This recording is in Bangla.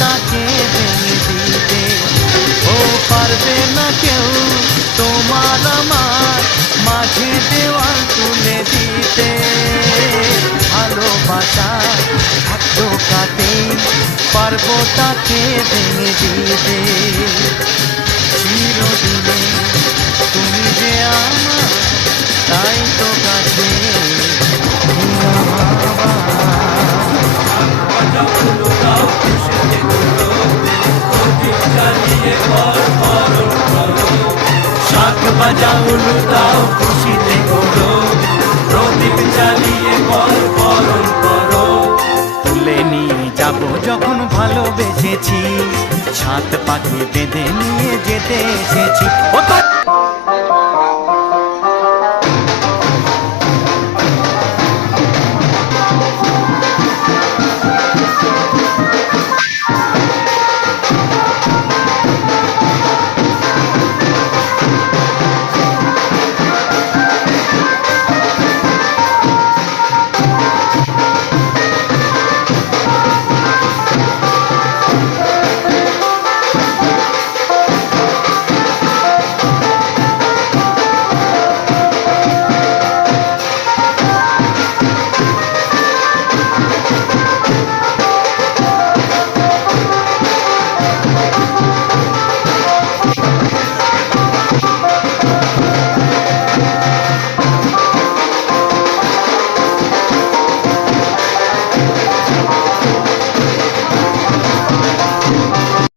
তাকে ভেঙে দিতে। ও পারবে না কেউ তোমার আমার মাঝে দেওয়াল তুলে দিতে। ভালোবাসা থাকতো কাটে পারবো তাকে ভেঙে দিতে। চিরদিনে তুমি যে আমার তাই তো কাছে শাঁখ বাজাও উলু দাও খুশিতে করো, প্রদীপ জ্বালিয়ে বরণ করো। তুলে নিয়ে যাব যখন ভালোবেসেছি, ছাদ পাখি বেঁধে নিয়ে যেতে এসেছি। ও